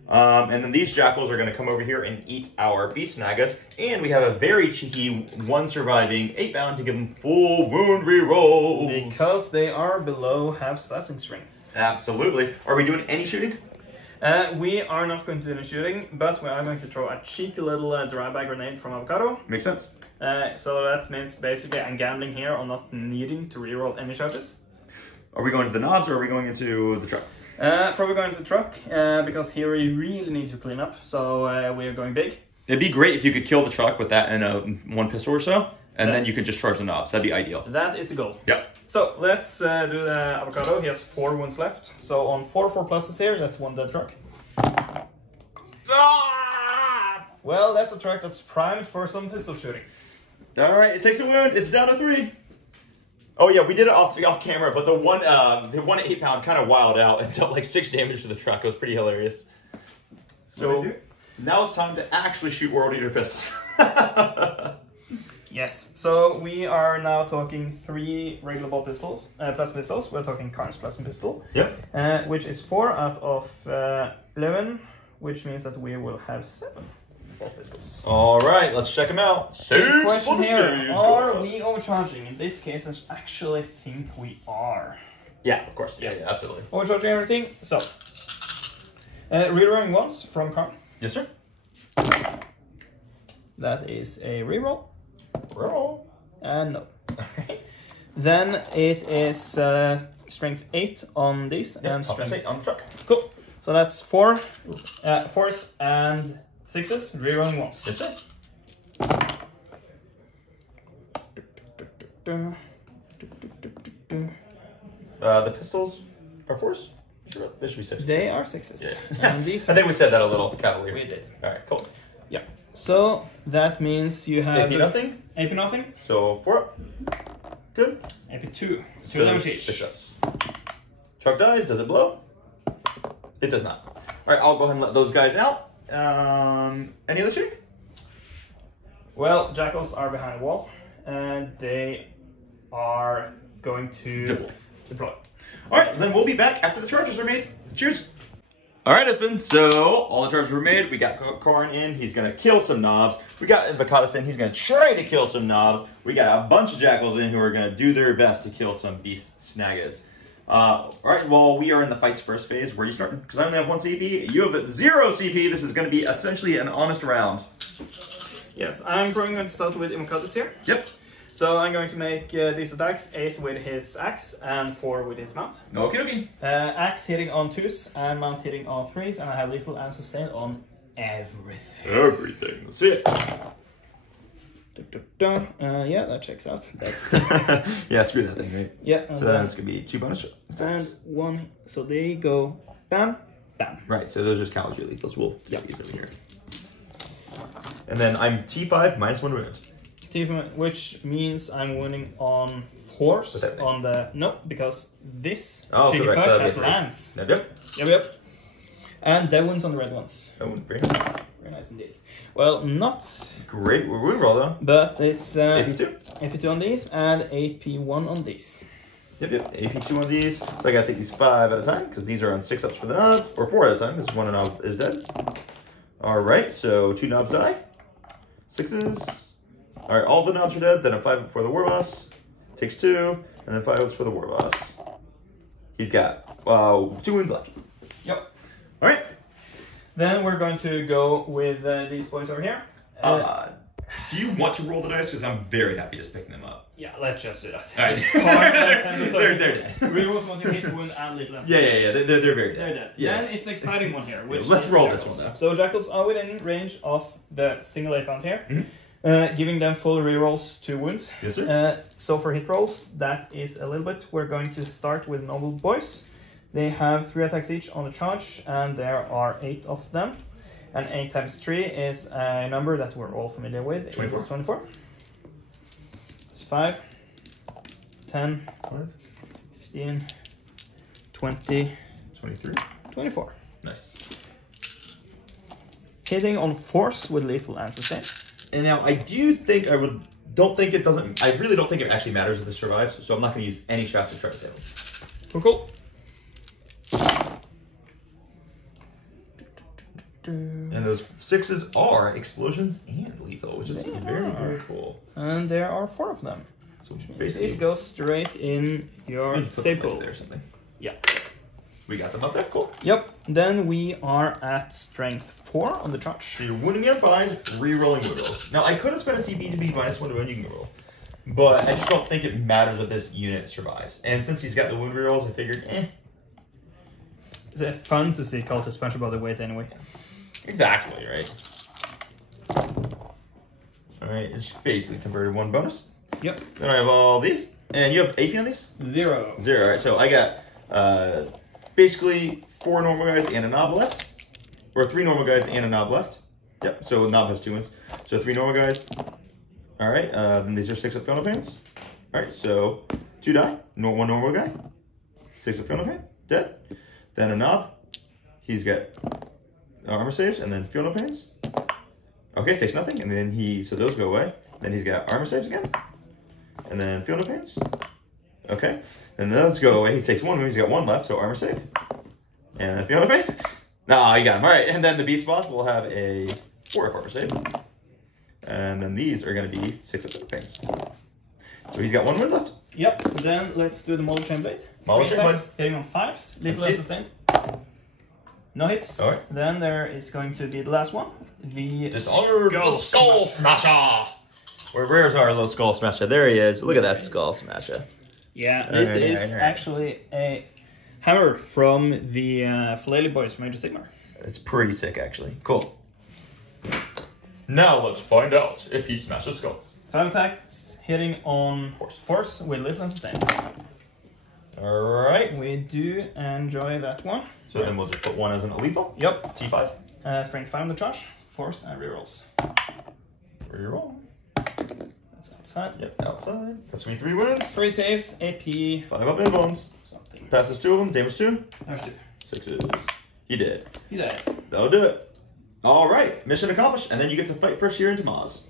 And then these jackals are going to come over here and eat our Beast Nagas. And we have a very cheeky 1 surviving 8-bound to give them full wound reroll. Because they are below half slashing strength. Absolutely. Are we doing any shooting? We are not going to do any shooting, but we are going to throw a cheeky little dry-bag grenade from Avocado. Makes sense. So that means basically I'm gambling here on not needing to reroll any charges. Are we going to the knobs or are we going into the truck? Probably going to the truck, because here we really need to clean up, so we are going big. It'd be great if you could kill the truck with that and 1 pistol or so, and then you could just charge the knobs. That'd be ideal. That is the goal. Yep. So let's do the Avocado. He has 4 wounds left. So on 4 pluses here, that's 1 dead truck. Ah! Well, that's a truck that's primed for some pistol shooting. All right, it takes a wound. It's down to 3. Oh yeah, we did it off camera, but the one 8-pound kind of wilded out and dealt like 6 damage to the truck. It was pretty hilarious. So now it's time to actually shoot World Eater pistols. Yes, so we are now talking 3 regular ball pistols, plasma pistols. We're talking Karn's plasma pistol. Yep. Which is 4 out of 11, which means that we will have 7 ball pistols. All right, let's check them out. The question here, are we overcharging? In this case, I actually think we are. Yeah, of course. Yeah, absolutely. Overcharging everything. So, rerolling once from Karn. Yes, sir. That is a reroll. Roll. And no. Then it is strength 8 on this and strength 8 on the truck. Cool. So that's 4 force and 6s, rerolling once. Yes, sir. The pistols are 4s? Sure, there should be 6s. They are 6s. Yeah. And these I think we said that a little cavalier. we did. Alright, cool. Yeah. So that means you have AP nothing. AP nothing. So 4 up. Good. AP 2. So 2 damage each. 6 shots. Chuck dies. Does it blow? It does not. Alright, I'll go ahead and let those guys out. Any other shooting? Well, jackals are behind a wall, and they are going to deploy. Alright, then we'll be back after the charges are made. Cheers! Alright, Espen, so all the charges were made. We got Karn in, he's gonna kill some knobs. We got Vakatus in, he's gonna try to kill some knobs. We got a bunch of jackals in who are gonna do their best to kill some beast snaggas. Alright, well, we are in the fight's first phase. Where are you starting? Because I only have 1 CP, you have 0 CP. This is gonna be essentially an honest round. Yes, I'm going to start with Vakatus here. Yep. So I'm going to make these attacks, 8 with his axe and 4 with his mount. Okie dokie. Axe hitting on 2s and mount hitting on 3s, and I have lethal and sustain on everything. Everything. Let's see it. Yeah, that checks out. That's yeah, screw that thing, right? yeah. So then it's gonna be 2 bonus shots. And 1. So they go bam, bam. Right, so those are just Cavalry lethals. We'll Yep. use over here. And then I'm T5 -1 to wounds. Which means I'm winning on force What's that mean? on the because this Oh, shitty correct, fuck so that'd has be three. lands. Yep. Yep. And dead wounds on the red ones. Oh, very nice. Very nice indeed. Well, not, Great wound roll though. but it's AP2. AP2 on these and AP1 on these. Yep. AP2 on these. So I gotta take these 5 at a time because these are on 6 ups for the knob, or 4 at a time because 1 knob is dead. All right, so 2 knobs die. 6s. All right, all the knobs are dead. Then a 5 up for the war boss. Takes 2, and then 5 ups for the war boss. He's got 2 wounds left. Yep. All right. Then we're going to go with these boys over here. Do you want to roll the dice? Because I'm very happy just picking them up. Yeah, let's just do that. All right. They're dead. We also want to hit wound and little. Yeah. They're very dead. They're dead. Yeah. Then it's an exciting one here. Which Let's is roll jackals. this one, though. So jackals are within range of the single AP here, giving them full rerolls to wound. Yes, sir. So for hit rolls, that is a little bit. We're going to start with normal boys. They have 3 attacks each on the charge, and there are 8 of them. And 8 times 3 is a number that we're all familiar with. 24. It's 24. It's 5, 10, 5, 15, 20, 23. 24. Nice. Hitting on force with lethal and sustain. And now I do think I really don't think it actually matters if this survives, so I'm not going to use any shots to try to save him. Cool. And those 6s are explosions and lethal, which is very cool. And there are 4 of them. So These basically, go straight in your just put them staple. right there or something. Yeah. We got them up there. Cool. Yep. Then we are at strength 4 on the charge. So you're wounding me on 5, re-rolling wound rolls. Now I could have spent a CP to be -1 to wound, you can roll. But I just don't think it matters if this unit survives. And since he's got the wound rerolls, I figured, It's fun to see cultists punch above their weight anyway. Exactly, right? Alright, it's basically converted 1 bonus. Yep. Then I have all these. And you have AP on these? 0. 0, alright. So I got basically 4 normal guys and a knob left. Or 3 normal guys and a knob left. Yep, so knob has 2 wins. So 3 normal guys. Alright, then these are 6 of Fiona Pains. Alright, so 2 die. 1 normal guy. 6 of Fiona Pain. Dead. Then a knob. He's got armor saves, and then Fiona Pains. Okay, takes nothing, and then so those go away. Then he's got armor saves again. And then Fiona Pains. Okay, and those go away. He takes 1 wound, he's got 1 left, so armor save. And then Fiona Pains. Nah, you got him. Alright, and then the beast boss will have a 4 up armor save. And then these are going to be 6 of Fiona Pains. So he's got 1 wound left. Yep. Then let's do the Mauler Chain Blade. Mauler Chain Blade. Hitting on 5s. Lethal and sustained. No hits. Alright. Then there is going to be the last one. The Dishonored Skull Smasher. Where's our little Skull Smasher? There he is. Look at that Skull Smasher. Yeah, this is Alright. actually a hammer from the Flaily Boys from Age of Sigmar. It's pretty sick, actually. Cool. Now let's find out if he smashes skulls. 5 attacks, hitting on force with little and sustain. Alright. We do enjoy that one. So then we'll just put one as an lethal. Yep. T5. Strength 5 on the charge, force, and rerolls. Reroll. That's outside. Yep, outside. That's gonna be 3 wins. 3 saves, AP. 5 up in bones. Something. Passes 2 of them, damage 2. There's 2. 6s. He did. He died. That'll do it. Alright, mission accomplished. And then you get to fight first here into Maz.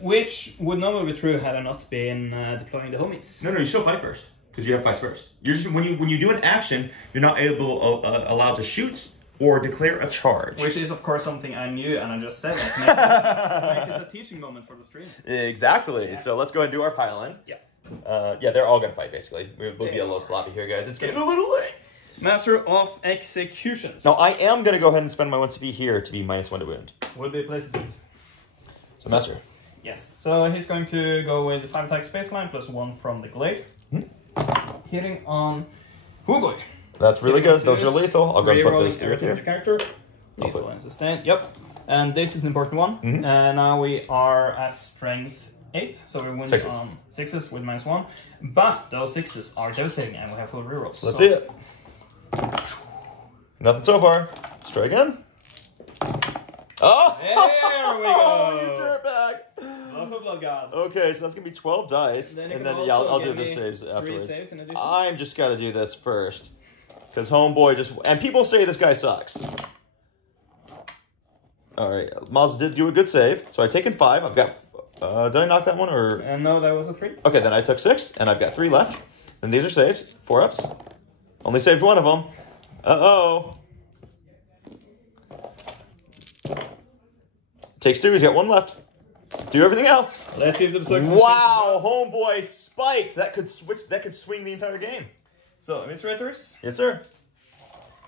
Which would normally be true had I not been deploying the homies. No, you still fight first. Because you have fights first. You're just, when you do an action, you're not allowed to shoot or declare a charge. Which is, of course, something I knew, and I just said that. To make this a teaching moment for the stream. Exactly. Yeah. So let's go ahead and do our pile-in. Yeah. Yeah, they're all going to fight, basically. We'll be a little sloppy here, guys. It's getting a little late. Master of Executions. Now, I am going to go ahead and spend my 1 CP here to be -1 to wound. Would be a place to So, Master. Yes. So he's going to go with 5 attack spaceline plus 1 from the glaive. Hitting on Waaaaagh. That's really good. Those are lethal. I'll go and put those through here. Character. Lethal and sustain. Yep. And this is an important one. Now we are at strength 8, so we win on 6s with -1. But those 6s are devastating, and we have full rerolls. Let's see it. Nothing so far. Let's try again. Oh! There we go! You dirtbag! Blood God. Okay, so that's gonna be 12 dice, and then yeah, I'll do the saves afterwards. 3 saves in addition. I'm just gotta do this first, because homeboy just and people say this guy sucks. All right, Miles did do a good save, so I've taken 5. I've got. Did I knock that one or? No, that was a 3. Okay, then I took 6, and I've got 3 left. Then these are saves, 4 ups. Only saved 1 of them. Uh-oh. Takes 2. He's got 1 left. Do everything else. Let's see if the berserker. Wow, homeboy spiked. That could switch. That could swing the entire game. So, Administrators. Yes, sir.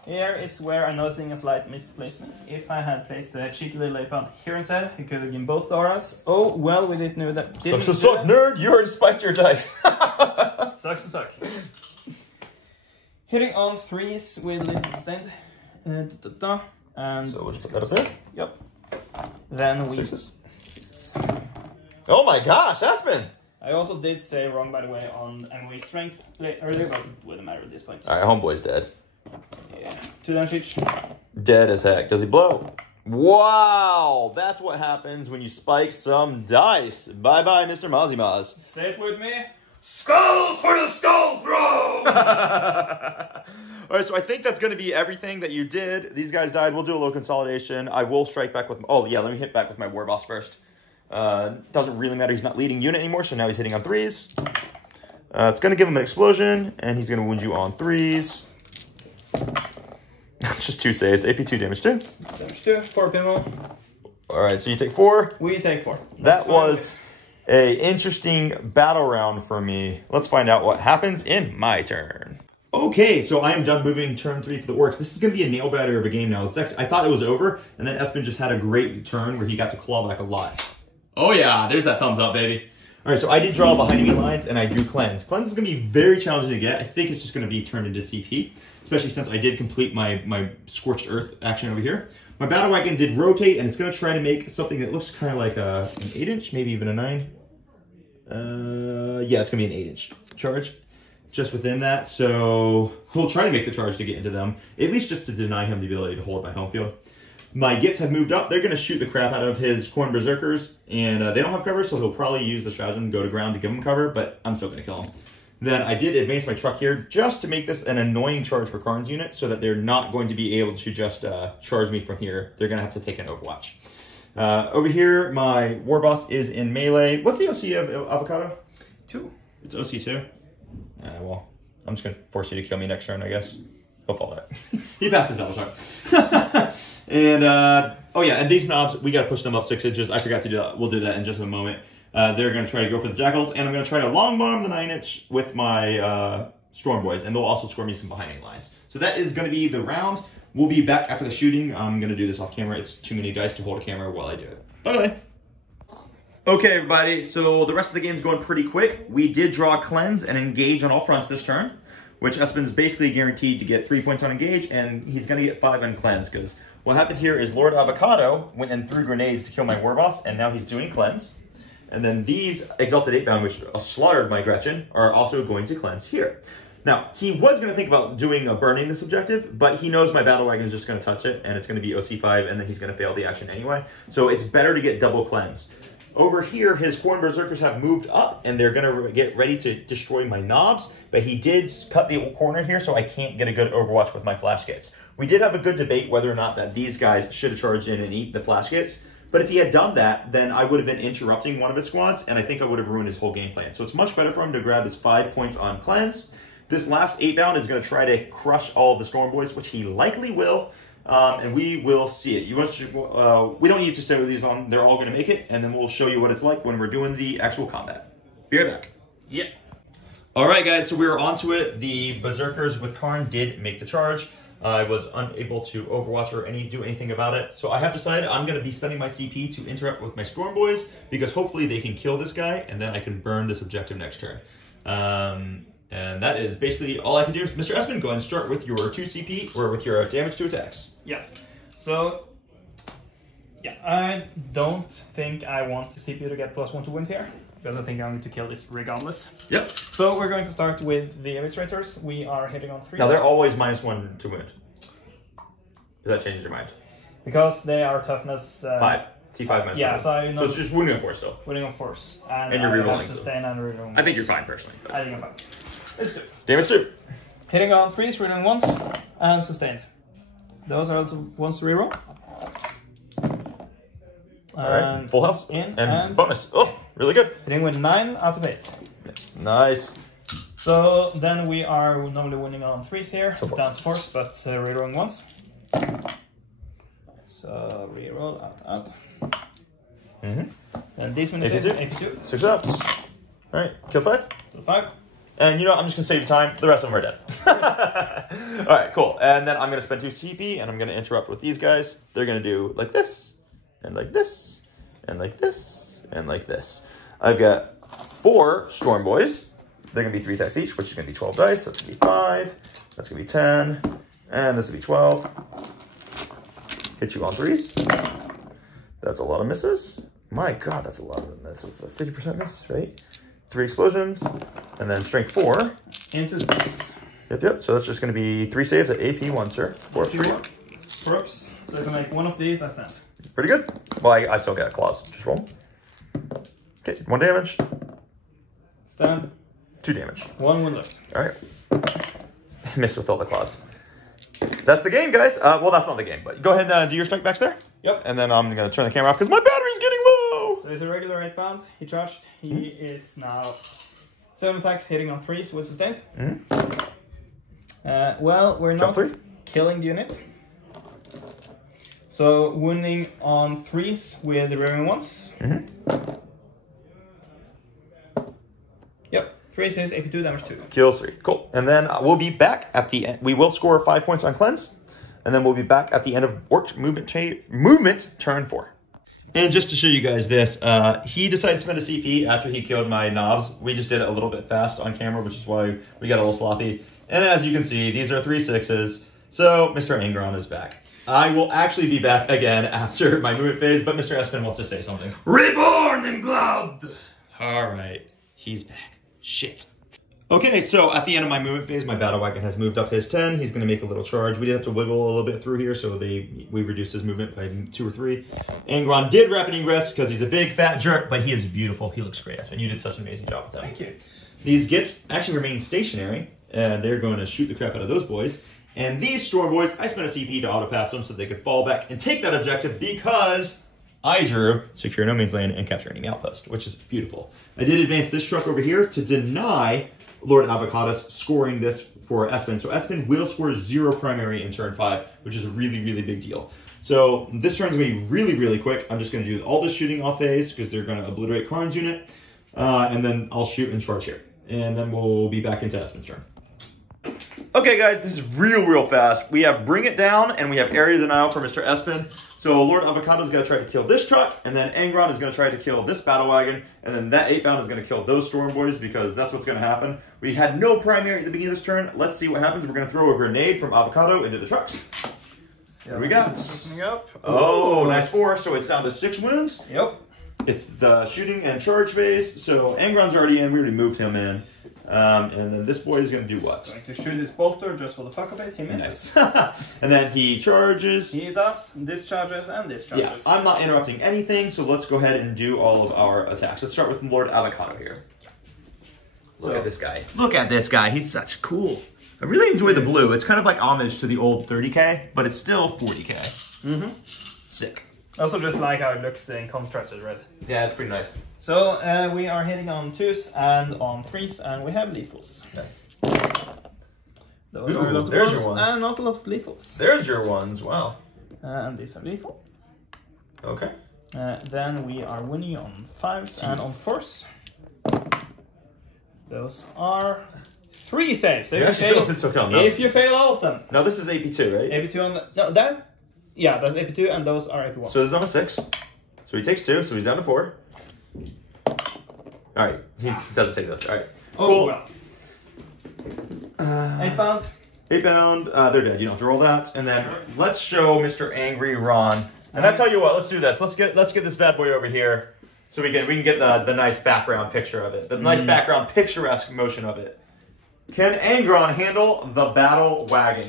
Here is where I'm noticing a slight misplacement. If I had placed the cheeky little ape here instead, he could have given both auras. Oh, well, we didn't know that. Sucks to suck, nerd. You already spiked your dice. Sucks to suck. Hitting on 3s with little sustained. And so we'll just put that up there. Yep. Then we 6s. Oh my gosh, that's been. I also did say wrong, by the way, on MOE strength earlier, but it wouldn't matter at this point. All right, homeboy's dead. Yeah. 2 damage each. Dead as heck. Does he blow? Wow, that's what happens when you spike some dice. Bye bye, Mr. Mozzie Moz. Say it with me. Skulls for the skull throw! All right, so I think that's going to be everything that you did. These guys died. We'll do a little consolidation. I will strike back with. Oh yeah, let me hit back with my war boss first. Doesn't really matter. He's not leading unit anymore, so now he's hitting on 3s. It's going to give him an explosion, and he's going to wound you on 3s. Just 2 saves. AP 2, damage 2. Damage 2, 4 pinwheel. All right, so you take 4. We take 4. That was a interesting battle round for me. Let's find out what happens in my turn. Okay, so I am done moving turn 3 for the Orks. This is going to be a nail biter of a game now. It's actually, I thought it was over, and then Espen just had a great turn where he got to claw back a lot. Oh yeah, there's that thumbs up, baby. All right, so I did draw behind enemy lines, and I drew Cleanse. Cleanse is going to be very challenging to get. I think it's just going to be turned into CP, especially since I did complete my Scorched Earth action over here. My Battle Wagon did rotate, and it's going to try to make something that looks kind of like an 8-inch, maybe even a 9. Yeah, it's going to be an 8-inch charge just within that. So he'll try to make the charge to get into them, at least just to deny him the ability to hold my home field. My Gits have moved up. They're going to shoot the crap out of his Corn Berserkers, and they don't have cover, so he'll probably use the stratagem and go to ground to give him cover, but I'm still going to kill him. Then I did advance my truck here just to make this an annoying charge for Karn's unit so that they're not going to be able to just charge me from here. They're going to have to take an Overwatch. Over here, my War Boss is in melee. What's the OC of Avocado? 2. It's OC 2? Well, I'm just going to force you to kill me next turn, I guess. He'll fall that. He passes that, sorry. And, oh yeah, and these mobs, we got to push them up 6 inches. I forgot to do that. We'll do that in just a moment. They're going to try to go for the Jackals, and I'm going to try to long bomb the 9-inch with my Storm Boys, and they'll also score me some behind enemy lines. So that is going to be the round. We'll be back after the shooting. I'm going to do this off camera. It's too many dice to hold a camera while I do it. Bye-bye. Okay, everybody, so the rest of the game's going pretty quick. We did draw Cleanse and Engage on all fronts this turn, which Espen's basically guaranteed to get 3 points on Engage, and he's going to get 5 on Cleanse, because What happened here is Lord Avocado went and threw grenades to kill my war boss, and now he's doing cleanse. And then these Exalted 8-bound, which slaughtered my Gretchen, are also going to cleanse here. Now, he was going to think about doing burning this objective, but he knows my battle wagon is just going to touch it, and it's going to be OC5, and then he's going to fail the action anyway. So it's better to get double cleanse. Over here, his Khorne Berserkers have moved up, and they're going to get ready to destroy my knobs, but he did cut the corner here, so I can't get a good overwatch with my flash gates. We did have a good debate whether or not that these guys should have charged in and eat the flash gates, but if he had done that, then I would have been interrupting one of his squads, and I think I would have ruined his whole game plan. So it's much better for him to grab his 5 points on cleanse. This last 8-bound is going to try to crush all of the Storm Boys, which he likely will, and we will see it. We don't need to stay with these on. They're all going to make it, and then we'll show you what it's like when we're doing the actual combat. Be right back. Yeah. All right, guys, so we're on to it. The Berserkers with Karn did make the charge. I was unable to overwatch or do anything about it. So I have decided I'm going to be spending my CP to interrupt with my Storm Boys, because hopefully they can kill this guy, and then I can burn this objective next turn. And that is basically all I can do. Mr. Espen, go ahead and start with your 2 CP, or with your damage to attacks. Yeah. So, yeah, I don't think I want the CP to get +1 to wound here, because I think I'm going to kill this regardless. Yep. So we're going to start with the Eviscerators. We are hitting on 3s. Now they're always -1 to wound. If that changes your mind. Because they are toughness... 5. T5 -1. Yeah, so it's just wounding on 4 still. Wounding on 4s. And you're rerolling. Sustain and rerolling. I think you're fine, personally. But. I think I'm fine. It's good. Damage 2. Hitting on 3s, rerolling 1s, and sustained. Those are the ones to reroll. Alright, full health. And bonus. Oh, really good. Hitting with 9 out of 8. Nice. So then we are normally winning on 3s here, So down to 4s, but rerolling 1s. So reroll out. And these one is 82. 6 ups. Alright, kill 5. Kill 5. And you know what, I'm just going to save you time. The rest of them are dead. Alright, cool. And then I'm going to spend 2 CP, and I'm going to interrupt with these guys. They're going to do like this, and like this, and like this, and like this. I've got 4 Storm Boys. They're going to be 3 attacks each, which is going to be 12 dice. That's going to be 5. That's going to be 10. And this will be 12. Hit you on 3s. That's a lot of misses. My God, that's a lot of misses. It's a 50% miss, right? 3 explosions, and then strength 4. Into 6. Yep. So that's just going to be 3 saves at AP 1, sir. 4 ups, 3. 4 ups. So if I make one of these, I stand. Pretty good. Well, I still got claws. Just roll. Okay, 1 damage. Stand. 2 damage. 1 wound left. All right. Missed with all the claws. That's the game, guys. Well, that's not the game, but go ahead and do your strike backs there. Yep. And then I'm going to turn the camera off because my battery's getting low. So he's a regular 8-bound. He charged. He is now 7 attacks, hitting on 3s with sustained. Well, we're not killing the unit. So wounding on 3s with the rearing 1s. Yep. 3 says AP2, damage 2. Kills 3. Cool. And then we'll be back at the end. We will score 5 points on cleanse. And then we'll be back at the end of Orks movement turn 4. And just to show you guys this, he decided to spend a CP after he killed my knobs. We just did it a little bit fast on camera, which is why we got a little sloppy. And as you can see, these are 3 6s. So Mr. Angron is back. I will actually be back again after my movement phase, but Mr. Espen wants to say something. Reborn in blood! All right, he's back. Shit. Okay, so at the end of my movement phase, my battle wagon has moved up his 10. He's going to make a little charge. We did have to wiggle a little bit through here, so we reduced his movement by 2 or 3. Angron did rapid ingress because he's a big fat jerk, but he is beautiful. He looks great, Espen. You did such an amazing job with that. Thank you. These gits actually remain stationary, and they're going to shoot the crap out of those boys. And these Storm Boys, I spent a CP to auto-pass them so they could fall back and take that objective because I drew secure no man's land and capture enemy outpost, which is beautiful. I did advance this truck over here to deny Lord Avocados scoring this for Espen. So Espen will score 0 primary in turn 5, which is a really, really big deal. So this turn's going to be really, really quick. I'm just going to do all this shooting off phase because they're going to obliterate Karn's unit. And then I'll shoot and charge here. And then we'll be back into Espen's turn. Okay, guys, this is real fast. We have Bring It Down, and we have Area Denial for Mr. Espen. So Lord Avocado is going to try to kill this truck, and then Angron is going to try to kill this battle wagon, and then that 8-bound is going to kill those Storm Boys, because that's what's going to happen. We had no primary at the beginning of this turn. Let's see what happens. We're going to throw a grenade from Avocado into the trucks. What do we got? Opening up. Oh, nice 4. So it's down to 6 wounds. Yep. It's the shooting and charge phase. So Angron's already in. We already moved him in. And then this boy is going to do what? Going to shoot his bolter just for the fuck of it. He misses. Nice. And then he charges. He does. Discharges and discharges. Yeah, I'm not interrupting anything, so let's go ahead and do all of our attacks. Let's start with Lord Avocado here. Look at this guy. Look at this guy. He's such cool. I really enjoy the blue. It's kind of like homage to the old 30k, but it's still 40k. Mm-hmm. Sick. I also just like how it looks in contrast with red. Yeah, it's pretty nice. So we are hitting on 2s and on 3s, and we have lethals. Nice. Those are a lot of there's ones, your ones. and not a lot of lethals. There's your ones. Wow. And these are lethal. Okay. Then we are winning on 5s and on 4s. Those are 3 saves. So if you fail all of them. No, this is AP2, right? AP2 on the, no, that, yeah, that's AP2 and those are AP1. So this is on a 6. So he takes 2, so he's down to 4. Alright, he doesn't take this. Alright. Oh, cool. well. 8 bound. 8 bound, they're dead. You don't have to roll that. And then let's show Mr. Angry Ron. And I tell you what, let's do this. Let's get this bad boy over here. So we can get the nice background picture of it. The nice background picturesque motion of it. Can Angron handle the battle wagon?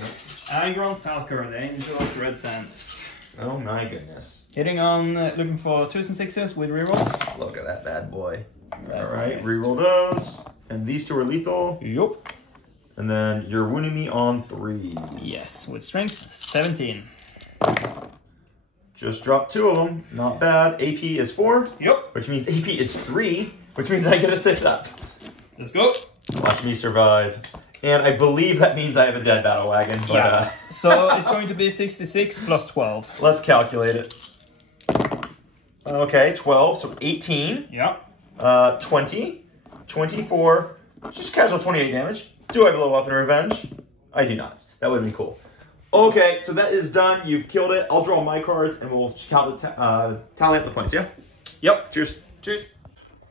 Angron Falcor, the Angel of Dread Sands. Oh my goodness. Hitting on, looking for 2s and 6s with rerolls. Look at that bad boy. Right, Alright, reroll those. And these 2 are lethal. Yup. And then you're wounding me on 3s. Yes, with strength 17. Just dropped 2 of them. Not bad. AP is 4. Yup. Which means AP is 3. Which means I get a 6 up. Let's go. Watch me survive. And I believe that means I have a dead battle wagon. But, yeah. So it's going to be 66 plus 12. Let's calculate it. Okay, 12, so 18. Yeah. 20, 24, just casual 28 damage. Do I blow up in revenge? I do not. That would have been cool. Okay, so that is done. You've killed it. I'll draw my cards and we'll tally up the points, yeah? Yep. Cheers. Cheers.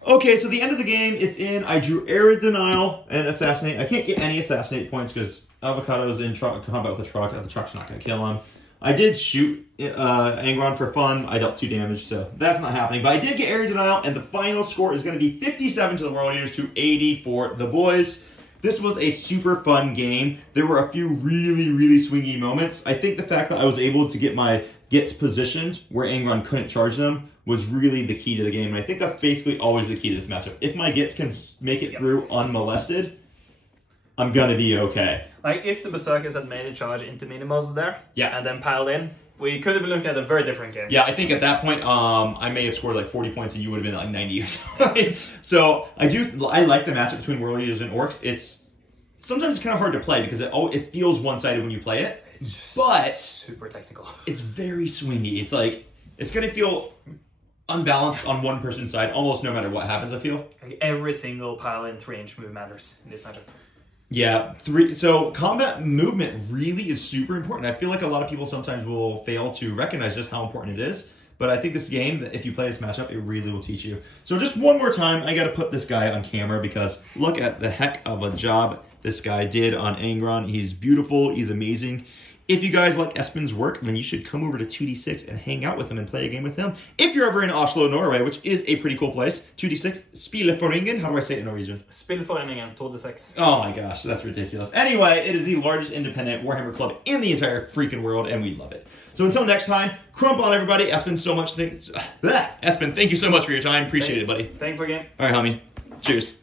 Okay, so the end of the game, it's in. I drew Arid Denial and Assassinate. I can't get any Assassinate points because Avocado's in combat with the truck. The truck's not going to kill him. I did shoot Angron for fun. I dealt 2 damage, so that's not happening. But I did get Arid Denial, and the final score is going to be 57 to the World Eaters to 80 for the boys. This was a super fun game. There were a few really, really swingy moments. I think the fact that I was able to get my Gits positioned where Angron couldn't charge them was really the key to the game. And I think that's basically always the key to this matchup. If my Gits can make it through unmolested, I'm going to be okay. Like, if the Berserkers had made a charge into Minimals there, yeah, and then piled in, we could have been looking at a very different game. Yeah, I think at that point, I may have scored like 40 points and you would have been like 90 or something. So I like the matchup between World Eaters and Orks. It's sometimes kind of hard to play because it feels one-sided when you play it, but super technical. It's very swingy. It's like, it's going to feel unbalanced on one person's side almost no matter what happens, I feel. Like every single pile in 3-inch move matters in this matchup. Yeah, so combat movement really is super important. I feel like a lot of people sometimes will fail to recognize just how important it is. But I think this game, if you play this matchup, it really will teach you. So just one more time, I got to put this guy on camera because look at the heck of a job this guy did on Angron. He's beautiful. He's amazing. If you guys like Espen's work, then you should come over to 2D6 and hang out with him and play a game with him. If you're ever in Oslo, Norway, which is a pretty cool place, 2D6, Spileforingen. How do I say it in Norwegian? Spileforeningen, 2D6. Oh my gosh, that's ridiculous. Anyway, it is the largest independent Warhammer club in the entire freaking world, and we love it. So until next time, crump on everybody. Espen, Espen, thank you so much for your time. Appreciate it, buddy. Thank you for the game. All right, homie. Cheers.